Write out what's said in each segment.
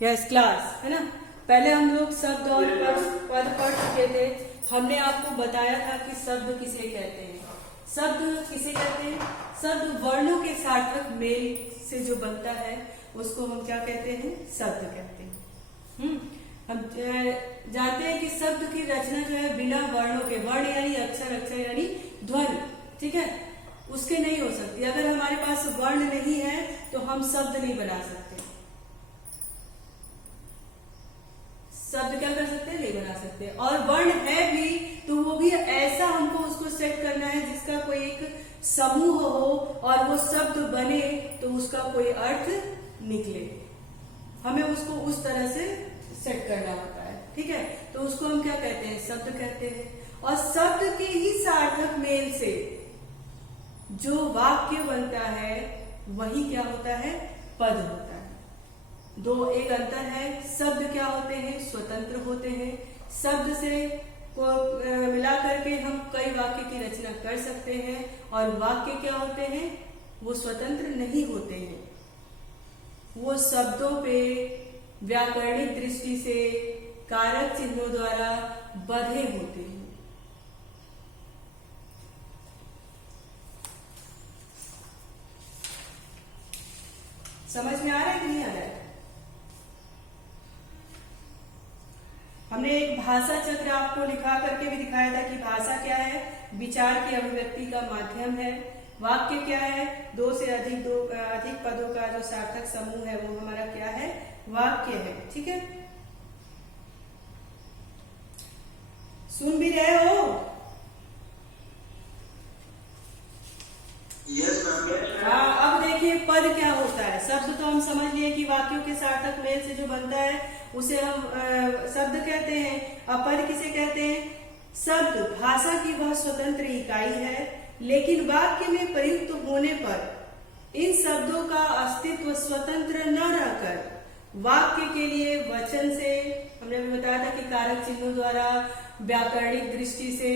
Yes class है ना। पहले हम लोग शब्द और पद पढ़ चुके थे। हमने आपको बताया था कि शब्द किसे कहते हैं। शब्द किसे कहते हैं? शब्द वर्णों के सार्थक मेल से जो बनता है उसको हम क्या कहते हैं? शब्द कहते हैं। हम जानते हैं कि शब्द की रचना जो है बिना वर्णों के, वर्ण यानी अक्षर, अक्षर यानी ध्वनि, ठीक है, उसके नहीं हो सकती। अगर हमारे पास वर्ण नहीं है तो हम शब्द नहीं बना सकते। शब्द क्या कर सकते हैं? नहीं बना सकते। और वर्ण है भी तो वो भी ऐसा हमको उसको सेट करना है जिसका कोई एक समूह हो और वो शब्द बने तो उसका कोई अर्थ निकले। हमें उसको उस तरह से सेट करना होता है, ठीक है। तो उसको हम क्या कहते हैं? शब्द कहते हैं। और शब्द के ही सार्थक मेल से जो वाक्य बनता है वही क्या होता है? पद होता है। दो एक अंतर है। शब्द क्या होते हैं? स्वतंत्र होते हैं। शब्द से को मिला करके हम कई वाक्य की रचना कर सकते हैं। और वाक्य क्या होते हैं? वो स्वतंत्र नहीं होते हैं। वो शब्दों पे व्याकरणिक दृष्टि से कारक चिन्हों द्वारा बंधे होते हैं। समझ में आ रहा है कि नहीं आ रहा है? हमने एक भाषा चक्र आपको लिखा करके भी दिखाया था कि भाषा क्या है? विचार की अभिव्यक्ति का माध्यम है। वाक्य क्या है? दो से अधिक पदों का जो सार्थक समूह है वो हमारा क्या है? वाक्य है, ठीक है। सुन भी रहे हो? Yes ma'am. हाँ, अब देखिए पद क्या होता है। शब्द तो हम समझ लिए कि वाक्यों के सार्थक मेल से जो बनता है उसे हम शब्द कहते हैं। अब पद किसे कहते हैं? शब्द भाषा की वह स्वतंत्र इकाई है, लेकिन वाक्य में प्रयुक्त होने पर इन शब्दों का अस्तित्व स्वतंत्र न रहकर वाक्य के लिए वचन से, हमने भी बताया था कि कारक चिन्हों द्वारा, व्याकरणिक दृष्टि से,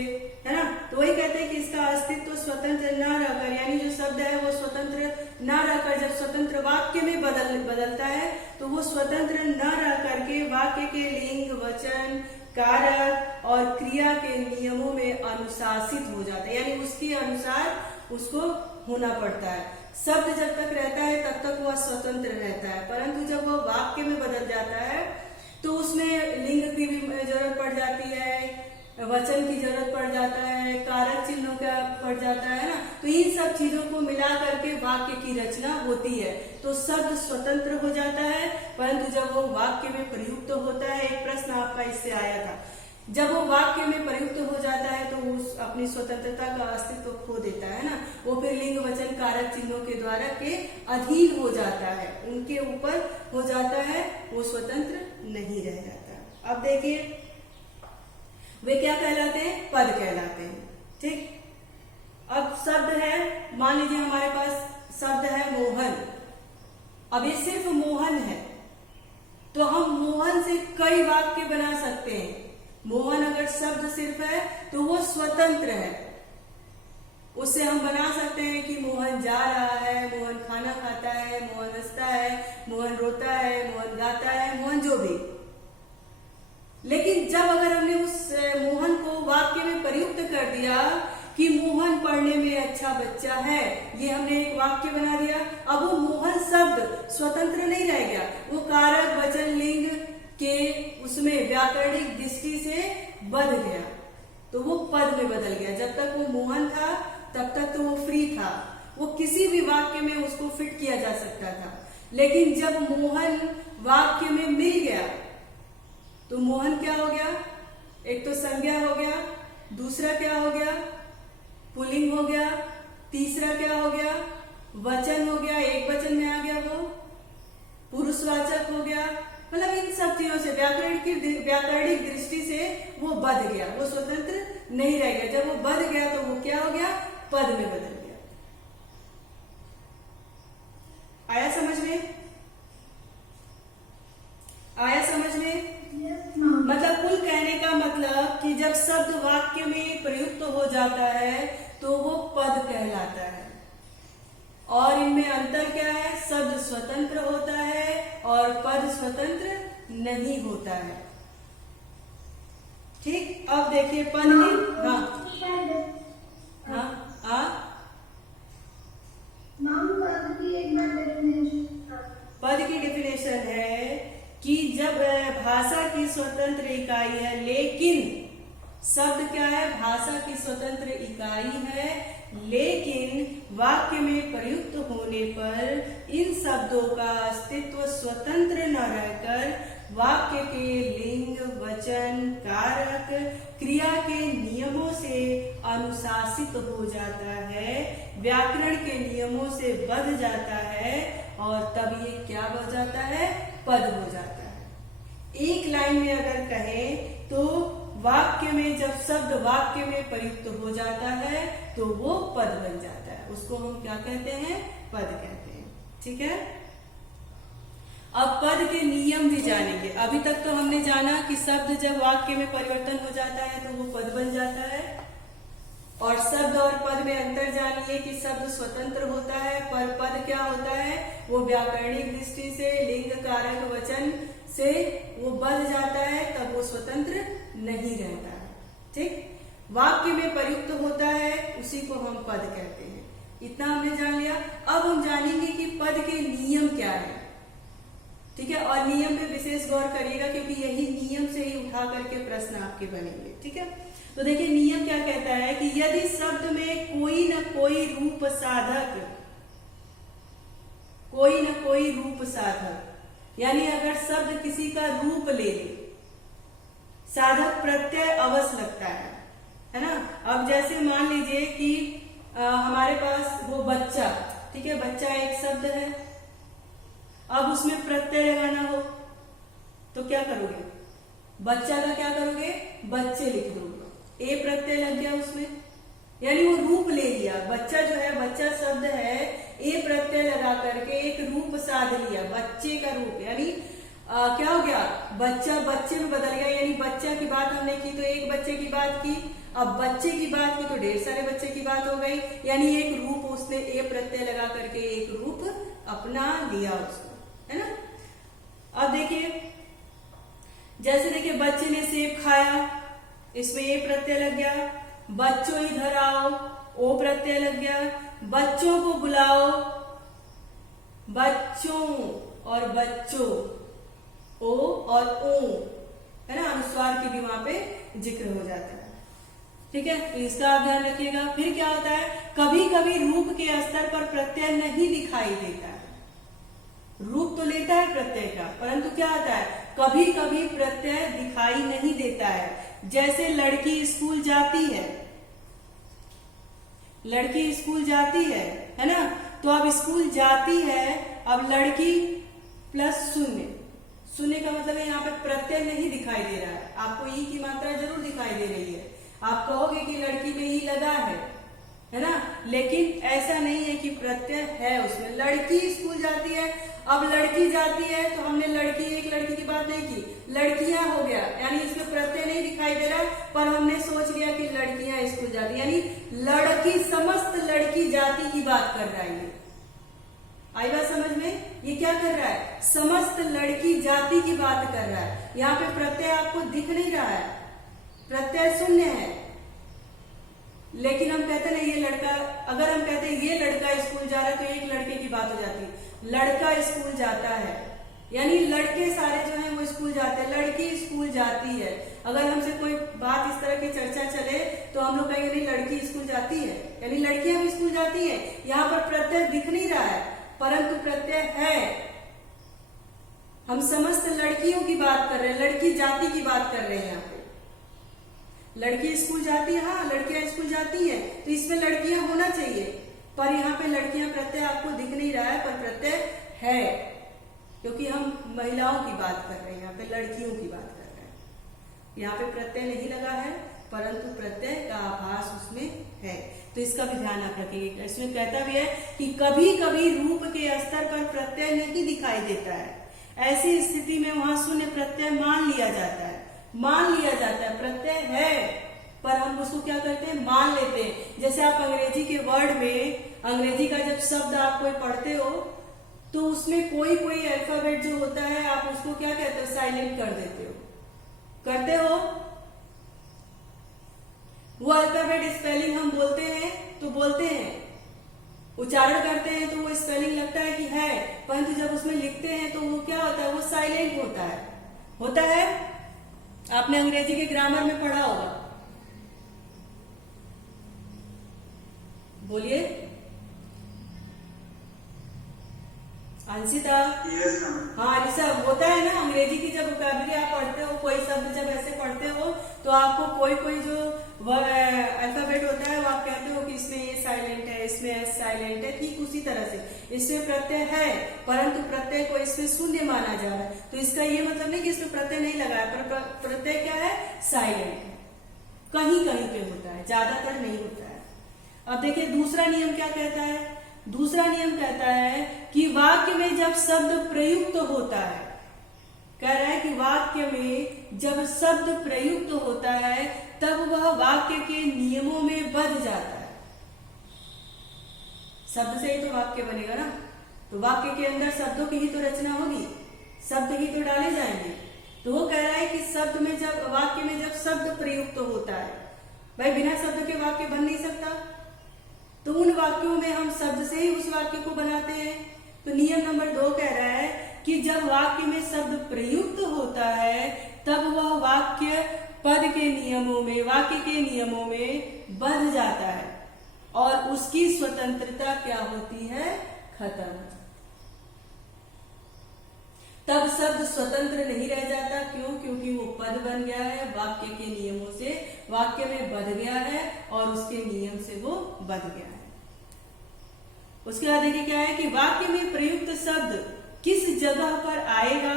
है ना, तो वही कहते हैं कि इसका अस्तित्व स्वतंत्र न रहकर, यानी जो शब्द है वो स्वतंत्र न रहकर, जब स्वतंत्र वाक्य में बदलता है तो वो स्वतंत्र न रह करके वाक्य के लिंग, वचन, कारक और क्रिया के नियमों में अनुशासित हो जाता है, यानी उसके अनुसार उसको होना पड़ता है। शब्द जब तक रहता है तब तक वह स्वतंत्र रहता है, परंतु जब वह वाक्य में बदल जाता है तो उसमें लिंग की भी जरूरत पड़ जाती है, वचन की जरूरत पड़ जाता है, कारक चिन्हों का पड़ जाता है ना। तो इन सब चीजों को मिला करके वाक्य की रचना होती है। तो शब्द स्वतंत्र हो जाता है, परंतु जब वो वाक्य में प्रयुक्त होता है, एक प्रश्न आपका इससे आया था, जब वो वाक्य में प्रयुक्त हो जाता है तो उस अपनी स्वतंत्रता का अस्तित्व खो देता है ना। वो फिर लिंग, वचन, कारक चिन्हों के द्वारा के अधीन हो जाता है, उनके ऊपर हो जाता है, वो स्वतंत्र नहीं रह जाता। अब देखिए वे क्या कहलाते हैं? पद कहलाते हैं, ठीक। अब शब्द है, मान लीजिए हमारे पास शब्द है मोहन। अब ये सिर्फ मोहन है तो हम मोहन से कई वाक्य बना सकते हैं। मोहन अगर शब्द सिर्फ है तो वो स्वतंत्र है, उससे हम बना सकते हैं कि मोहन जा रहा है, मोहन खाना खाता है, मोहन हंसता है, मोहन रोता है, मोहन गाता है, मोहन जो भी। लेकिन जब अगर हमने उस मोहन को वाक्य में प्रयुक्त कर दिया कि मोहन पढ़ने में अच्छा बच्चा है, ये हमने एक वाक्य बना दिया, अब वो मोहन शब्द स्वतंत्र नहीं रह गया, वो कारक, वचन, लिंग के उसमें व्याकरणिक दृष्टि से बंध गया, तो वो पद में बदल गया। जब तक वो मोहन था तब तक तो वो फ्री था, वो किसी भी वाक्य में उसको फिट किया जा सकता था। लेकिन जब मोहन वाक्य में मिल गया तो मोहन क्या हो गया? एक तो संज्ञा हो गया, दूसरा क्या हो गया? पुल्लिंग हो गया, तीसरा क्या हो गया? वचन हो गया, एक वचन में आ गया, वो पुरुषवाचक हो गया। मतलब इन सब चीजों से व्याकरणिक दृष्टि से वो बंध गया, वो स्वतंत्र नहीं रह गया। जब वो बंध गया तो वो क्या हो गया? पद में बदल गया। आया समझ में? आया समझ में? मतलब कुल कहने का मतलब कि जब शब्द वाक्य में प्रयुक्त हो जाता है तो वो पद कहलाता है। और इनमें अंतर क्या है? शब्द स्वतंत्र होता है और पद स्वतंत्र नहीं होता है। ठीक, अब देखिए पद की, हाँ हाँ पद की डेफिनेशन है कि जब भाषा की स्वतंत्र इकाई है, लेकिन शब्द क्या है, भाषा की स्वतंत्र इकाई है, लेकिन वाक्य में प्रयुक्त होने पर इन शब्दों का अस्तित्व स्वतंत्र न रहकर वाक्य के लिंग, वचन, कारक, क्रिया के नियमों से अनुशासित हो जाता है, व्याकरण के नियमों से बंध जाता है, और तब ये क्या हो जाता है, पद हो जाता है। एक लाइन में अगर कहें तो वाक्य में जब शब्द वाक्य में प्रयुक्त हो जाता है तो वो पद बन जाता है, उसको हम क्या कहते हैं, पद कहते हैं। ठीक है, अब पद के नियम भी जानेंगे। अभी तक तो हमने जाना कि शब्द जब वाक्य में परिवर्तन हो जाता है तो वो पद बन जाता है, और शब्द और पद में अंतर जानिए कि शब्द स्वतंत्र होता है, पर पद क्या होता है, वो व्याकरणिक दृष्टि से लिंग, कारक, वचन से वो बंध जाता है, तब वो स्वतंत्र नहीं रहता है। ठीक, वाक्य में प्रयुक्त होता है, उसी को हम पद कहते हैं। इतना हमने जान लिया। अब हम जानेंगे कि पद के नियम क्या है। ठीक है, और नियम पे विशेष गौर करिएगा, क्योंकि यही नियम से ही उठा करके प्रश्न आपके बनेंगे। ठीक है, तो देखिए नियम क्या कहता है कि यदि शब्द में कोई न कोई रूप साधक, यानी अगर शब्द किसी का रूप ले ले, साधक प्रत्यय अवश्य लगता है ना। अब जैसे मान लीजिए कि हमारे पास वो बच्चा, ठीक है, बच्चा एक शब्द है, अब उसमें प्रत्यय लगाना हो तो क्या करोगे, बच्चा का क्या करोगे, बच्चे लिख दोगे, ए प्रत्यय लग गया उसमें, यानी वो रूप ले लिया। बच्चा जो है, बच्चा शब्द है, ए प्रत्यय लगा करके एक रूप साध लिया, बच्चे का रूप, यानी क्या हो गया, बच्चा बच्चे में बदल गया। यानी बच्चा की बात हमने की तो एक बच्चे की बात की, अब बच्चे की बात की तो ढेर सारे बच्चे की बात हो गई, यानी एक रूप उसने ए प्रत्यय लगा करके एक रूप अपना लिया उसको, है ना। अब देखिए, जैसे देखिए बच्चे ने सेब खाया, इसमें ए प्रत्यय लग गया, बच्चों इधर आओ, ओ प्रत्यय लग गया, बच्चों को बुलाओ, बच्चों और बच्चों, ओ और ओ, है ना, अनुस्वार की भी वहां पे जिक्र हो जाता है। ठीक है, तो इसका आप ध्यान रखिएगा। फिर क्या होता है, कभी कभी रूप के स्तर पर प्रत्यय नहीं दिखाई देता है, रूप तो लेता है प्रत्यय का, परंतु क्या होता है, कभी कभी प्रत्यय दिखाई नहीं देता है। जैसे लड़की स्कूल जाती है, लड़की स्कूल जाती है ना, तो अब स्कूल जाती है, अब लड़की प्लस शून्य, शून्य का मतलब है यहाँ पे प्रत्यय नहीं दिखाई दे रहा है, आपको ई की मात्रा जरूर दिखाई दे रही है। आप कहोगे कि लड़की में ई लगा है ना, लेकिन ऐसा नहीं है कि प्रत्यय है उसमें। लड़की स्कूल जाती है, अब लड़की जाती है तो हमने लड़की, एक लड़की की बात नहीं की, लड़कियां हो गया, यानी इसमें प्रत्यय नहीं दिखाई दे रहा, पर हमने सोच लिया कि लड़कियां स्कूल जाती, यानी लड़की, समस्त लड़की जाति की बात कर रहा है। ये आई बात समझ में, ये क्या कर रहा है, समस्त लड़की जाति की बात कर रहा है। यहाँ पे प्रत्यय आपको दिख नहीं रहा है, प्रत्यय शून्य है, लेकिन हम कहते ना ये लड़का, अगर हम कहते हैं ये लड़का स्कूल जा रहा है तो एक लड़के की बात हो जाती है, लड़का स्कूल जाता है, यानी लड़के सारे जो हैं वो स्कूल जाते हैं, लड़की स्कूल जाती है। अगर हमसे कोई बात इस तरह की चर्चा चले तो हम लोग कहेंगे नहीं लड़की स्कूल जाती है, यानी लड़कियां भी स्कूल जाती है। यहाँ पर प्रत्यय दिख नहीं रहा है, परंतु प्रत्यय है। हम समस्त लड़कियों की बात कर रहे हैं, लड़की जाति की बात कर रहे हैं। यहाँ पे लड़की स्कूल जाती है, हाँ लड़कियां स्कूल जाती है, तो इसमें लड़कियां होना चाहिए, पर यहाँ पे लड़कियां प्रत्यय आपको दिख नहीं रहा है, पर प्रत्यय है, क्योंकि हम महिलाओं की बात कर रहे हैं, यहाँ पे लड़कियों की बात कर रहे हैं। यहाँ पे प्रत्यय नहीं लगा है, परंतु प्रत्यय का आभास उसमें है, तो इसका भी ध्यान आप रखिएगा। इसमें कहता भी है कि कभी कभी रूप के स्तर पर प्रत्यय नहीं दिखाई देता है, ऐसी स्थिति में वहां शून्य प्रत्यय मान लिया जाता है, प्रत्यय है, पर हम उसको क्या करते हैं, मान लेते हैं। जैसे आप अंग्रेजी के वर्ड में, अंग्रेजी का जब शब्द आप कोई पढ़ते हो तो उसमें कोई कोई अल्फाबेट जो होता है आप उसको क्या कहते हो, साइलेंट कर देते हो, करते हो। वो अल्फाबेट स्पेलिंग हम बोलते हैं तो बोलते हैं, उच्चारण करते हैं तो वो स्पेलिंग लगता है कि है, परंतु जब उसमें लिखते हैं तो वो क्या होता है, वो साइलेंट होता है। होता है, आपने अंग्रेजी के ग्रामर में पढ़ा होगा, बोलिए अंशिता। yes, हाँ ऋषभ, होता है ना अंग्रेजी की जब वोकैबुलरी आप पढ़ते हो, कोई शब्द जब ऐसे पढ़ते हो तो आपको कोई कोई जो अल्फाबेट होता है वो आप कहते हो कि इसमें ये साइलेंट है, इसमें एस साइलेंट है। ठीक उसी तरह से इसमें प्रत्यय है परंतु प्रत्यय को इसमें शून्य माना जा रहा है, तो इसका ये मतलब नहीं कि इसमें प्रत्यय नहीं लगा है, पर प्रत्यय क्या है, साइलेंट है। कहीं कहीं पे होता है, ज्यादातर नहीं होता है। अब देखिए दूसरा नियम क्या कहता है, दूसरा नियम कहता है कि वाक्य में जब शब्द प्रयुक्त होता है, कह रहा है कि वाक्य में जब शब्द प्रयुक्त होता है तब वह वाक्य के नियमों में बंध जाता है। शब्द से ही तो वाक्य बनेगा ना, तो वाक्य के अंदर शब्दों की ही तो रचना होगी, शब्द ही तो डाले जाएंगे। तो वो कह रहा है कि शब्द में जब वाक्य में जब शब्द प्रयुक्त होता है, भाई बिना शब्द के वाक्य बन नहीं सकता, तो उन वाक्यों में हम शब्द से ही उस वाक्य को बनाते हैं। तो नियम नंबर 2 कह रहा है कि जब वाक्य में शब्द प्रयुक्त होता है तब वह वाक्य पद के नियमों में, वाक्य के नियमों में बंध जाता है और उसकी स्वतंत्रता क्या होती है, खत्म। तब शब्द स्वतंत्र नहीं रह जाता, क्यों, क्योंकि वो पद बन गया है, वाक्य के नियमों से वाक्य में बंध गया है और उसके नियम से वो बंध गया है। उसके बाद देखिए क्या है कि वाक्य में प्रयुक्त शब्द किस जगह पर आएगा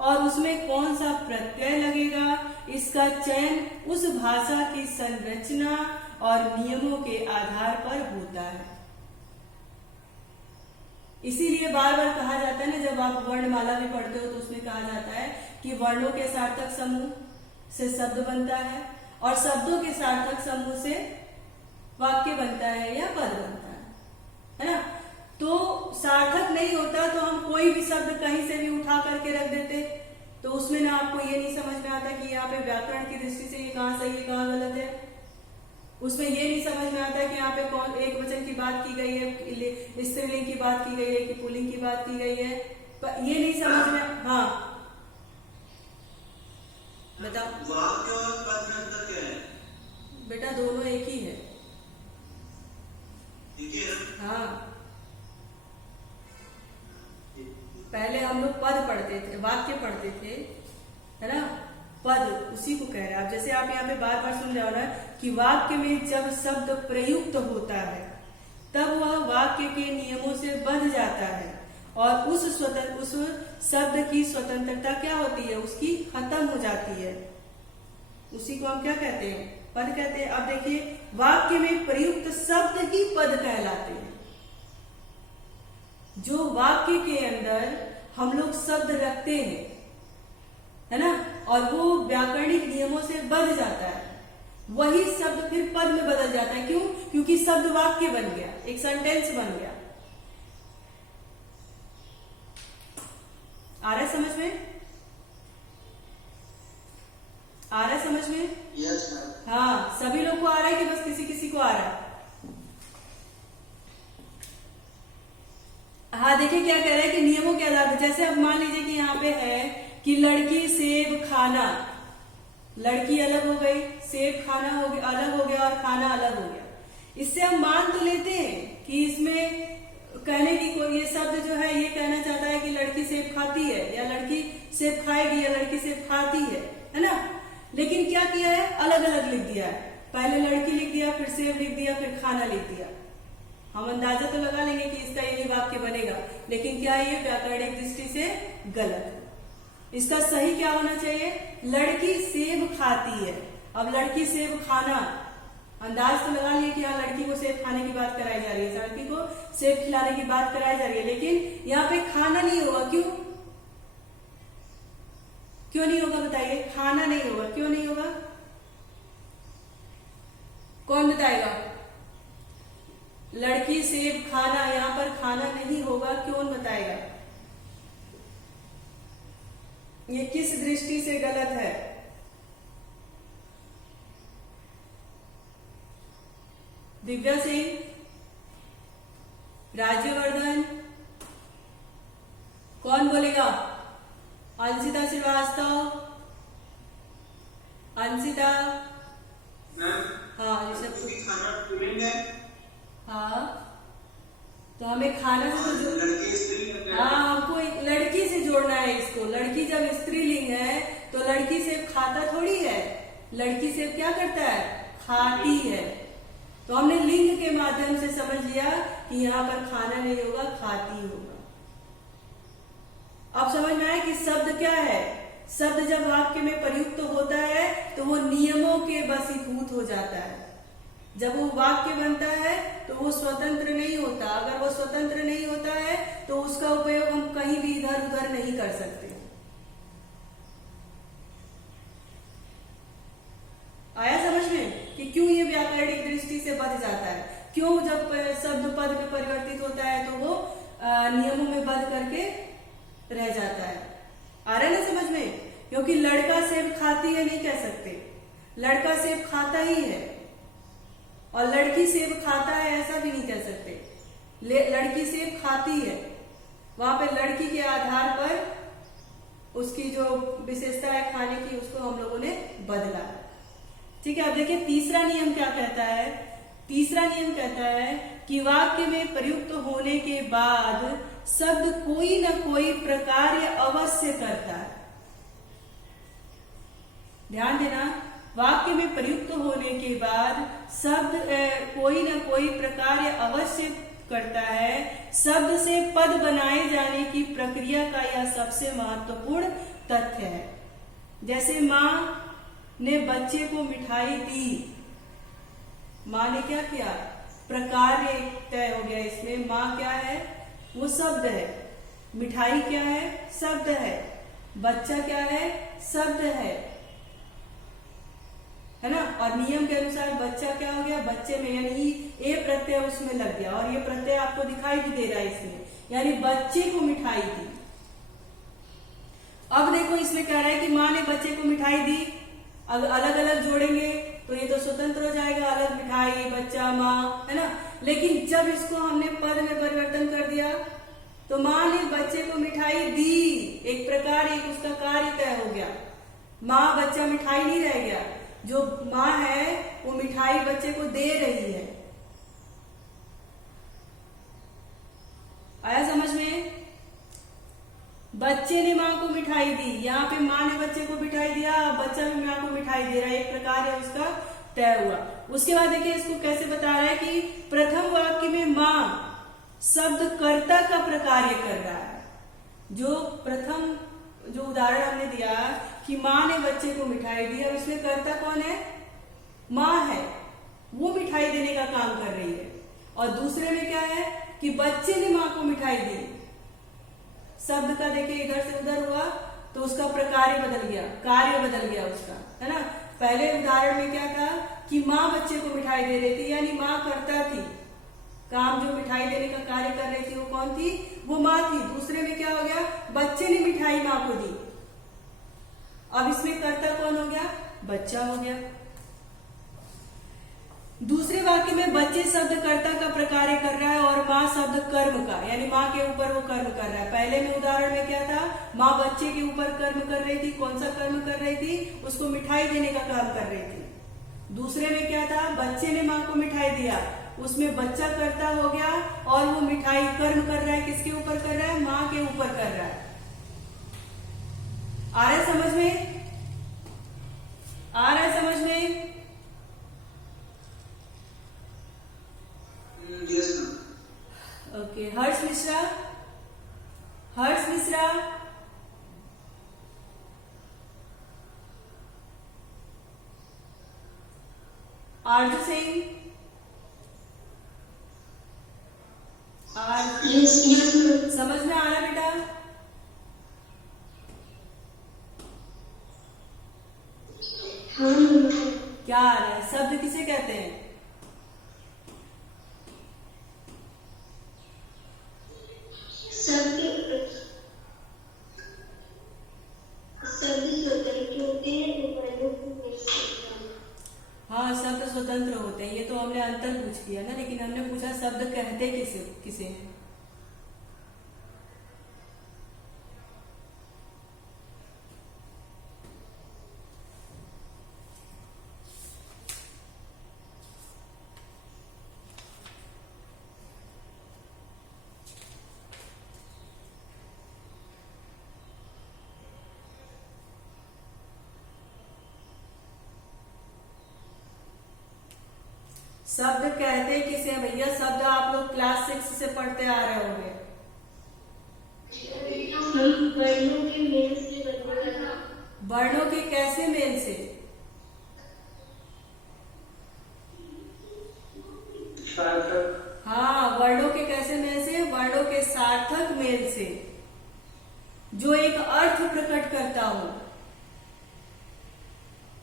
और उसमें कौन सा प्रत्यय लगेगा, इसका चयन उस भाषा की संरचना और नियमों के आधार पर होता है। इसीलिए बार बार कहा जाता है ना, जब आप वर्णमाला भी पढ़ते हो तो उसमें कहा जाता है कि वर्णों के सार्थक समूह से शब्द बनता है और शब्दों के सार्थक समूह से वाक्य बनता है या पद बनता है ना। तो सार्थक नहीं होता तो हम कोई भी शब्द कहीं से भी उठा करके रख देते, तो उसमें ना आपको ये नहीं समझ में आता कि यहाँ पे व्याकरण की दृष्टि से ये कहाँ सही है कहाँ गलत है। उसमें ये नहीं समझ में आता है कि यहाँ पे कौन एक वचन की बात की गई है, स्त्रीलिंग की बात की गई है कि पुल्लिंग की बात की गई है, ये नहीं समझ में। हाँ बताओ। वाक्य और पद में अंतर क्या है? बेटा दोनों एक ही है। ठीक है। हाँ पहले हम लोग पद पढ़ते थे, वाक्य पढ़ते थे, है ना, पद उसी को कह रहे हैं आप। जैसे आप यहाँ पे बार बार सुन रहे हो ना कि वाक्य में जब शब्द प्रयुक्त होता है तब वह वाक्य के नियमों से बंध जाता है और उस शब्द की स्वतंत्रता क्या होती है, उसकी खत्म हो जाती है। उसी को हम क्या कहते हैं, पद कहते हैं। अब देखिए वाक्य में प्रयुक्त शब्द ही पद कहलाते हैं। जो वाक्य के अंदर हम लोग शब्द रखते हैं, है ना, और वो व्याकरणिक नियमों से बंध जाता है, वही शब्द फिर पद में बदल जाता है। क्यों, क्योंकि शब्द वाक्य बन गया, एक सेंटेंस बन गया। आ रहा है समझ में, आ रहा है समझ में? Yes ma'am. हाँ सभी लोग को आ रहा है कि बस किसी किसी को आ रहा है? हाँ देखिए क्या कह रहा है कि नियमों के आधार पर, जैसे अब मान लीजिए कि यहाँ पे है कि लड़की सेब खाना, लड़की अलग हो गई, सेब खाना हो गया, अलग हो गया और खाना अलग हो गया। इससे हम मान तो लेते हैं कि इसमें कहने की कोई, ये शब्द जो है ये कहना चाहता है कि लड़की सेब खाती है या लड़की सेब खाएगी या लड़की सेब खाती है ना। लेकिन क्या किया है, अलग अलग लिख दिया है। पहले लड़की लिख दिया, फिर सेब लिख दिया, फिर खाना लिख दिया। हम अंदाजा तो लगा लेंगे कि इसका यही वाक्य बनेगा, लेकिन क्या ये व्याकरणिक दृष्टि से गलत है। इसका सही क्या होना चाहिए, लड़की सेब खाती है। अब लड़की सेब खाना, अंदाज तो लगा लिए कि हाँ लड़की को सेब खाने की बात कराई जा रही है, लड़की को सेब खिलाने की बात कराई जा रही है, लेकिन यहाँ पे खाना नहीं होगा। क्यों, क्यों नहीं होगा बताइए? खाना नहीं होगा, क्यों नहीं होगा, कौन बताएगा? लड़की सेब खाना, यहाँ पर खाना नहीं होगा, कौन बताएगा? ये किस दृष्टि से गलत है? दिव्या सिंह, राज्यवर्धन, कौन बोलेगा? अंशिता श्रीवास्तव, अंशिता, हाँ ऋषभ, खाना पुलिंग है। हाँ तो हमें खाना से तो लड़के स्त्रीलिंग है। हाँ हमको एक लड़की से जोड़ना है इसको। लड़की जब स्त्रीलिंग है तो लड़की सेब खाता थोड़ी है, लड़की सेब क्या करता है? खाती है। तो हमने लिंग के माध्यम से समझ लिया कि यहाँ पर खाना नहीं होगा, खाती होगा। अब समझ में आया कि शब्द क्या है? शब्द जब वाक्य में प्रयुक्त होता है तो वो नियमों के वशीभूत हो जाता है। जब वो वाक्य बनता है तो वो स्वतंत्र नहीं होता। अगर वो स्वतंत्र नहीं होता है तो उसका उपयोग हम कहीं भी इधर उधर नहीं कर सकते। आया समझ में कि क्यों ये व्याकरणिक दृष्टि से बच जाता है? क्यों जब शब्द पद में परिवर्तित होता है तो वो नियमों में बंद करके रह जाता है। आ रहा है ना समझ में? क्योंकि लड़का सेब खाती है नहीं कह सकते, लड़का सेब खाता ही है। और लड़की सेब खाता है ऐसा भी नहीं कह सकते। लड़की सेब खाती है, वहां पे लड़की के आधार पर उसकी जो विशेषता है खाने की उसको हम लोगों ने बदला। ठीक है, अब देखिए तीसरा नियम क्या कहता है। तीसरा नियम कहता है कि वाक्य में प्रयुक्त होने के बाद शब्द कोई न कोई प्रकार्य अवश्य करता है। ध्यान देना, वाक्य में प्रयुक्त होने के बाद शब्द कोई न कोई प्रकार्य अवश्य करता है। शब्द से पद बनाए जाने की प्रक्रिया का यह सबसे महत्वपूर्ण तथ्य है। जैसे माँ ने बच्चे को मिठाई दी, माँ ने क्या किया? प्रकार्य तय हो गया इसमें। माँ क्या है? वो शब्द है। मिठाई क्या है? शब्द है। बच्चा क्या है? शब्द है ना। और नियम के अनुसार बच्चा क्या हो गया? बच्चे में यानी ए प्रत्यय उसमें लग गया और ये प्रत्यय आपको दिखाई भी दे रहा है इसमें, यानी बच्चे को मिठाई दी। अब देखो इसमें कह रहा है कि माँ ने बच्चे को मिठाई दी। अगर अलग अलग जोड़ेंगे तो ये तो स्वतंत्र हो जाएगा, अलग मिठाई, बच्चा, माँ, है ना। लेकिन जब इसको हमने पद में परिवर्तन कर दिया तो माँ ने बच्चे को मिठाई दी, एक प्रकार एक उसका कार्य तय हो गया। माँ बच्चा मिठाई नहीं रह गया, जो माँ है वो मिठाई बच्चे को दे रही है। आया समझ में? बच्चे ने माँ को मिठाई दी, यहाँ पे माँ ने बच्चे को मिठाई दिया, बच्चा भी माँ को मिठाई दे रहा है, एक प्रकार है उसका तय हुआ। उसके बाद देखिए इसको कैसे बता रहा है कि प्रथम वाक्य में माँ शब्द कर्ता का प्रकार्य कर रहा है। जो प्रथम जो उदाहरण हमने दिया कि माँ ने बच्चे को मिठाई दी, अब इसमें कर्ता कौन है? माँ है, वो मिठाई देने का काम कर रही है। और दूसरे में क्या है कि बच्चे ने माँ को मिठाई दी। शब्द का देखिए इधर से उधर हुआ तो उसका प्रकार्य बदल गया, कार्य बदल गया उसका, है ना। पहले उदाहरण में क्या था कि माँ बच्चे को मिठाई दे रही थी, यानी माँ करता थी काम, जो मिठाई देने का कार्य कर रही थी वो कौन थी? वो माँ थी। दूसरे में क्या हो गया? बच्चे ने मिठाई माँ को दी। अब इसमें कर्ता कौन हो गया? बच्चा हो गया। दूसरे वाक्य में बच्चे शब्द कर्ता का प्रकार्य कर रहा है और माँ शब्द कर्म का, यानी माँ के ऊपर वो कर्म कर रहा है। पहले में उदाहरण में क्या था? माँ बच्चे के ऊपर कर्म कर रही थी। कौन सा कर्म कर रही थी? उसको मिठाई देने का काम कर रही थी। दूसरे में क्या था? बच्चे ने माँ को मिठाई दिया, उसमें बच्चा कर्ता हो गया और वो मिठाई कर्म कर रहा है। किसके ऊपर कर रहा है? माँ के ऊपर कर रहा है। आ रहा है समझ में? आ रहा है समझ में? ओके, हर्ष मिश्रा, हर्ष मिश्रा, आरजू सिंह, समझ में आ रहा बेटा? क्या आ रहा है? शब्द किसे कहते हैं? स्वतंत्र होते हैं। ये तो हमने अंतर पूछ लिया ना, लेकिन हमने पूछा शब्द कहते किसे किसे हैं। शब्द कहते किसे हैं भैया? शब्द आप लोग क्लास 6 से पढ़ते आ रहे होंगे। हम वर्णों के मेल से बनते हैं। वर्णों के कैसे मेल से? सार्थक। हाँ, वर्णों के कैसे मेल से? वर्णों के सार्थक मेल से, जो एक अर्थ प्रकट करता हो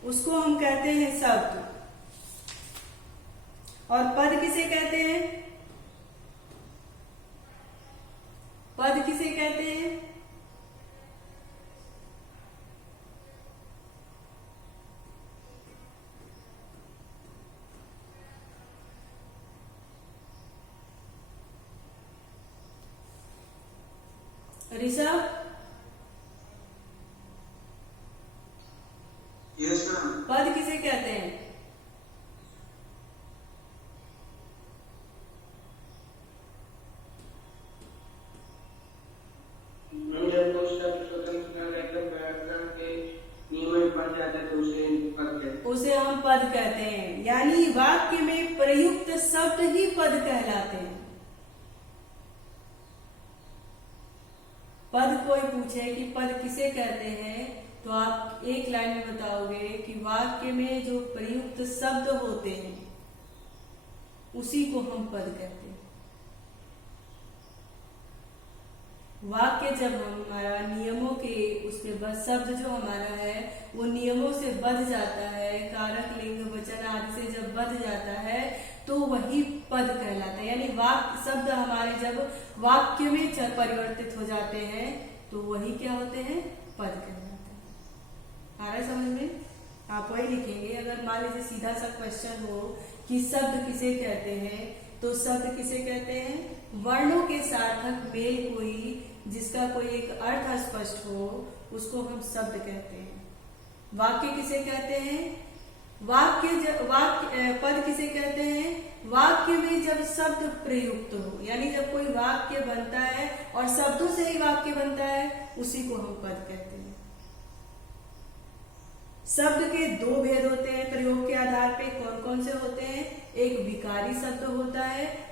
उसको हम कहते हैं शब्द। और पद किसे कहते हैं? पद किसे कहते हैं? Rishabh, yes ma'am. पद किसे कहते हैं? जब कोई शब्द स्वतंत्र रहकर व्याकरण के नियमों में पड़ जाता है तो उसे पद कहते हैं। उसे हम पद कहते हैं, यानी वाक्य में प्रयुक्त शब्द ही पद कहलाते हैं। पद कोई पूछे कि पद किसे कहते हैं, तो आप एक लाइन में बताओगे कि वाक्य में जो प्रयुक्त शब्द होते हैं उसी को हम पद कहते हैं। वाक्य जब हमारा नियमों के उसमें बस शब्द जो हमारा है वो नियमों से बध जाता है, कारक लिंग वचन आदि से जब बध जाता है तो वही पद कहलाता है। यानी वाक्य शब्द हमारे जब वाक्य में परिवर्तित हो जाते हैं तो वही क्या होते हैं? पद कहलाते हैं। आ रहा है समझ में? आप वही लिखेंगे। अगर मान लीजिए सीधा सा क्वेश्चन हो कि शब्द किसे कहते हैं, तो शब्द किसे कहते हैं? वर्णों के सार्थक मेल कोई जिसका कोई एक अर्थ स्पष्ट हो उसको हम शब्द कहते हैं। वाक्य किसे कहते हैं? पद किसे कहते हैं? वाक्य में जब शब्द प्रयुक्त हो, यानी जब कोई वाक्य बनता है और शब्दों से ही वाक्य बनता है उसी को हम पद कहते हैं। शब्द के दो भेद होते हैं प्रयोग के आधार पे। कौन कौन से होते हैं? एक विकारी शब्द होता है